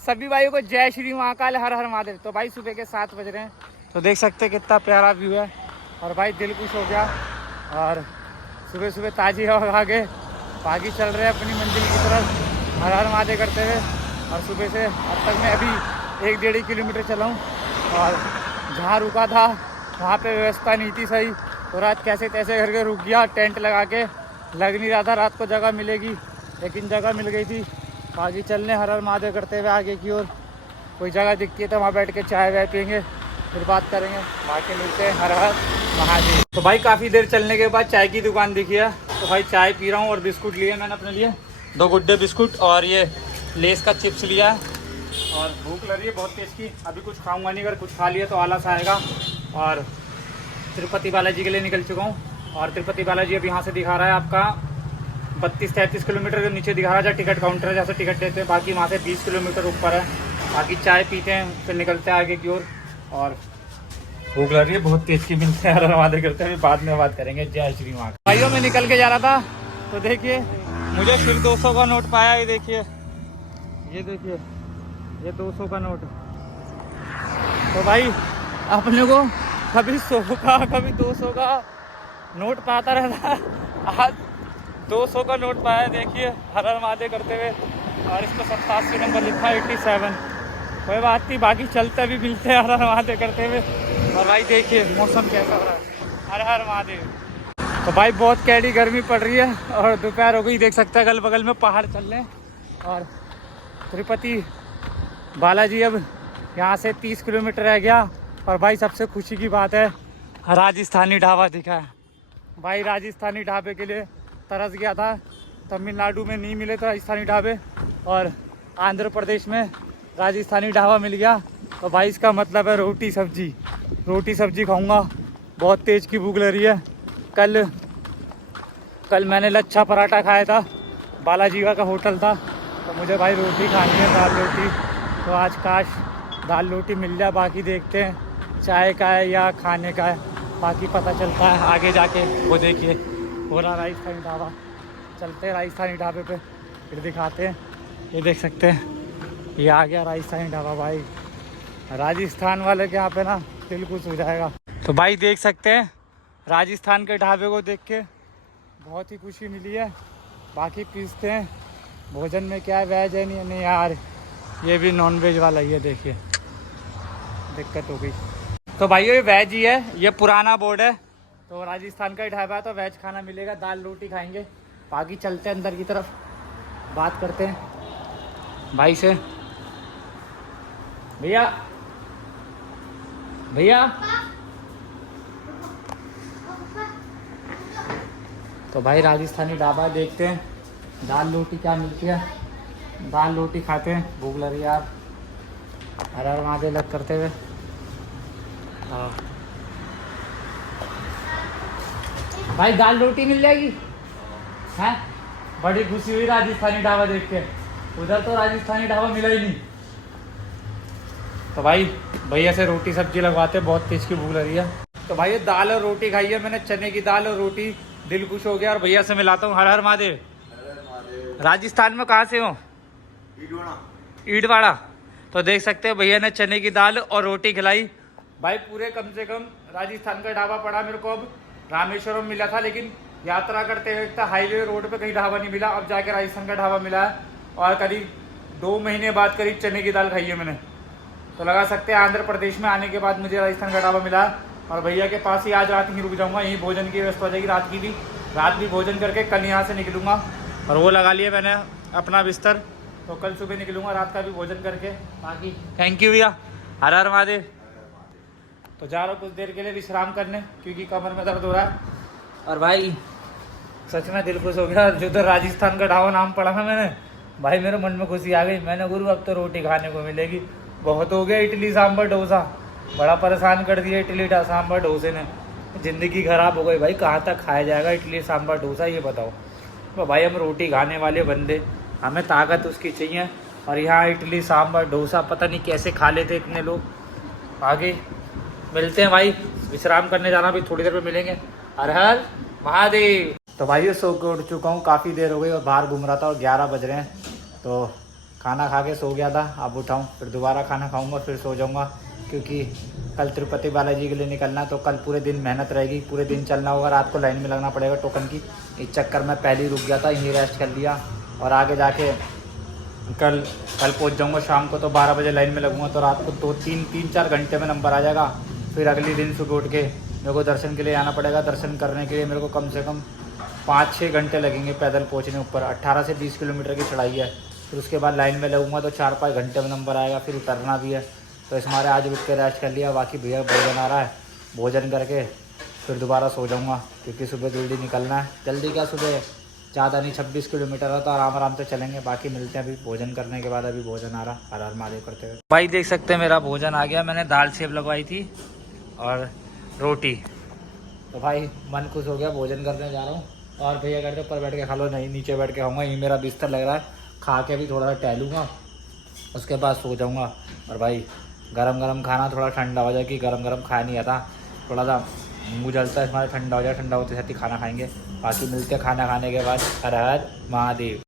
सभी भाइयों को जय श्री महाकाल, हर हर महादेव। तो भाई सुबह के 7 बज रहे हैं, तो देख सकते हैं कितना प्यारा व्यू है और भाई दिल खुश हो गया। और सुबह सुबह ताजी हवा खा के बाकी चल रहे हैं अपनी मंजिल की तरफ हर हर महादेव करते हुए। और सुबह से अब तक मैं अभी 1-1.5 किलोमीटर चला हूँ और जहाँ रुका था वहाँ पे व्यवस्था नहीं थी सही, तो रात कैसे तैसे करके रुक गया। टेंट लगा के लग नहीं रहा था रात को जगह मिलेगी, लेकिन जगह मिल गई थी। आगे चलने हर हर महादेव करते हुए आगे की ओर। कोई जगह दिखती है तो वहाँ बैठ के चाय वाय पियेंगे, फिर बात करेंगे। बाकी मिलते हैं हर हर महादेव। तो भाई काफ़ी देर चलने के बाद चाय की दुकान दिखी है, तो भाई चाय पी रहा हूँ और बिस्कुट लिए मैंने अपने लिए 2 गुड्डे बिस्कुट और ये लेस का चिप्स लिया है। और भूख लग रही है बहुत तेज़ की, अभी कुछ खाऊंगा नहीं, अगर कुछ खा लिया तो आलस आएगा। और तिरुपति बालाजी के लिए निकल चुका हूँ और तिरुपति बालाजी अब यहाँ से दिखा रहा है आपका 32-33 किलोमीटर के नीचे दिखा रहा है, जहाँ टिकट काउंटर है, जैसे टिकट देते हैं। बाकी वहाँ से 20 किलोमीटर ऊपर है। बाकी चाय पीते हैं फिर निकलते हैं आगे की ओर। और भूख लग रही है बहुत तेज़ की, मिलते हैं हर हर महादेव करते हैं, बाद में बात करेंगे। जय श्री महाकाल। भाइयों में निकल के जा रहा था तो देखिए मुझे फिर 200 का नोट पाया। ये देखिए, ये देखिए, ये 200 का नोट। तो भाई अपने को कभी 100 का कभी 200 का नोट पाता रहता है, आज 200 का नोट पाया। देखिए हर हर महादेव करते हुए और इसको 87 नंबर लिखा है 87। कोई बात नहीं, बाकी चलते भी मिलते हैं हर हर महादेव करते हुए। और भाई देखिए मौसम कैसा हो रहा है, हर हर महादेव। तो भाई बहुत कैडी गर्मी पड़ रही है और दोपहर हो गई। देख सकते हैं अगल बगल में पहाड़ चल रहे हैं और तिरुपति बालाजी अब यहाँ से 30 किलोमीटर रह गया। और भाई सबसे खुशी की बात है राजस्थानी ढाबा दिखा है। भाई राजस्थानी ढाबे के लिए तरस गया था, तमिलनाडु में नहीं मिले तो राजस्थानी ढाबे, और आंध्र प्रदेश में राजस्थानी ढाबा मिल गया। तो भाई इसका मतलब है रोटी सब्जी खाऊंगा। बहुत तेज़ की भूख लग रही है। कल मैंने लच्छा पराठा खाया था, बालाजी का होटल था, तो मुझे भाई रोटी खानी है, दाल रोटी। तो आज काश दाल रोटी मिल जाए। बाकी देखते हैं चाय का है या खाने का है, बाकी पता चलता है आगे जाके। वो देखिए हो रहा राजस्थानी ढाबा, चलते हैं राजस्थानी ढाबे पे फिर दिखाते हैं। ये देख सकते हैं ये आ गया राजस्थानी ढाबा। भाई राजस्थान वाले के यहाँ पे ना दिल खुश हो जाएगा। तो भाई देख सकते हैं राजस्थान के ढाबे को देख के बहुत ही खुशी मिली है। बाकी पूछते हैं भोजन में क्या है, वेज है नहीं यार, ये भी नॉन वेज वाला। ये देखिए दिक्कत हो गई। तो भाई ये वेज ही है, ये पुराना बोर्ड है, तो राजस्थान का ही ढाबा है, तो वेज खाना मिलेगा, दाल रोटी खाएंगे। बाकी चलते हैं अंदर की तरफ, बात करते हैं भाई से। भैया तो भाई राजस्थानी ढाबा देखते हैं दाल रोटी क्या मिलती है। दाल रोटी खाते हैं, भूख लग रही है यार। हर हर महादेव लग करते हुए। हाँ भाई दाल रोटी मिल जाएगी हैं? बड़ी खुशी हुई राजस्थानी ढाबा देख के, उधर तो राजस्थानी ढाबा मिला ही नहीं। तो भाई भैया से रोटी सब्जी लगवाते, बहुत तेज की भूख लग रही है। तो भाई दाल और रोटी खाई है मैंने, चने की दाल और रोटी, दिल खुश हो गया। और भैया से मिलाता हूँ। हर हर महादेव। राजस्थान में कहाँ से हो? ईडवाड़ा। तो देख सकते हैं भैया ने चने की दाल और रोटी खिलाई। भाई पूरे कम से कम राजस्थान का ढाबा पड़ा मेरे को। अब रामेश्वरम मिला था, लेकिन यात्रा करते हुए हाईवे रोड पे कहीं ढाबा नहीं मिला। अब जाके राजस्थान का ढाबा मिला है और करीब 2 महीने बाद करीब चने की दाल खाई है मैंने। तो लगा सकते हैं आंध्र प्रदेश में आने के बाद मुझे राजस्थान का ढाबा मिला। और भैया के पास ही आज रात ही रुक जाऊँगा, यहीं भोजन की व्यवस्था हो जाएगी। रात भी भोजन करके कल यहाँ से निकलूँगा। और वो लगा लिया मैंने अपना बिस्तर, तो कल सुबह निकलूँगा रात का भी भोजन करके। बाकी थैंक यू भैया, हर हर महादेव। तो जा रहा हूँ कुछ देर के लिए विश्राम करने, क्योंकि कमर में दर्द हो रहा है। और भाई सच में दिल खुश हो गया, जो राजस्थान का ढाबा नाम पढ़ा था मैंने, भाई मेरे मन में खुशी आ गई। मैंने गुरु अब तो रोटी खाने को मिलेगी, बहुत हो गया इडली सांभर डोसा, बड़ा परेशान कर दिया इडली सांभर डोसे ने। ज़िंदगी ख़राब हो गई भाई, कहाँ तक खाया जाएगा इडली सांभर डोसा, ये बताओ। तो भाई हम रोटी खाने वाले बंदे, हमें ताकत उसकी चाहिए। और यहाँ इडली सांभर डोसा पता नहीं कैसे खा लेते इतने लोग। आगे मिलते हैं भाई, विश्राम करने जाना, भी थोड़ी देर में मिलेंगे। हर हर महादेव। तो भाई सो के उठ चुका हूँ, काफ़ी देर हो गई और बाहर घूम रहा था और 11 बज रहे हैं। तो खाना खा के सो गया था, अब उठाऊँ फिर दोबारा खाना खाऊँगा फिर सो जाऊँगा, क्योंकि कल तिरुपति बालाजी के लिए निकलना, तो कल पूरे दिन मेहनत रहेगी, पूरे दिन चलना होगा, रात को लाइन में लगना पड़ेगा टोकन की। इस चक्कर में पहले ही रुक गया था, यहीं रेस्ट कर लिया और आगे जाके कल पहुंच जाऊंगा शाम को, तो 12 बजे लाइन में लगूंगा, तो रात को 3-4 घंटे में नंबर आ जाएगा। फिर अगले दिन सुबह उठ के मेरे को दर्शन के लिए आना पड़ेगा। दर्शन करने के लिए मेरे को कम से कम 5-6 घंटे लगेंगे पैदल पहुंचने ऊपर। 18 से 20 किलोमीटर की चढ़ाई है। फिर उसके बाद लाइन में लगूंगा तो 4-5 घंटे में नंबर आएगा, फिर उतरना भी है। तो इस मारे आज उठ के रेस्ट कर लिया। बाकी भैया भोजन आ रहा है, भोजन करके फिर दोबारा सो जाऊँगा, क्योंकि सुबह जल्दी निकलना है। जल्दी क्या, सुबह ज़्यादा नहीं 26 किलोमीटर है, तो आराम से चलेंगे। बाकी मिलते हैं अभी भोजन करने के बाद। अभी भोजन आ रहा, हर हर महादेव करते हुए। भाई देख सकते हैं मेरा भोजन आ गया। मैंने दाल सेब लगवाई थी और रोटी, तो भाई मन खुश हो गया, भोजन करने जा रहा हूँ। और भैया कहते ऊपर बैठ के खा लो, नहीं नीचे बैठ के खाऊंगा, यही मेरा बिस्तर लग रहा है। खा के भी थोड़ा सा टहलूँगा, उसके बाद सो जाऊँगा। और भाई गरम खाना, थोड़ा ठंडा हो जाए, कि गरम खाया नहीं आता, थोड़ा सा मुँह जलता है, हमारा ठंडा हो जाए, ठंडा होते साथ ही खाना खाएंगे। बाकी मिलते हैं खाना खाने के बाद। हर हर महादेव।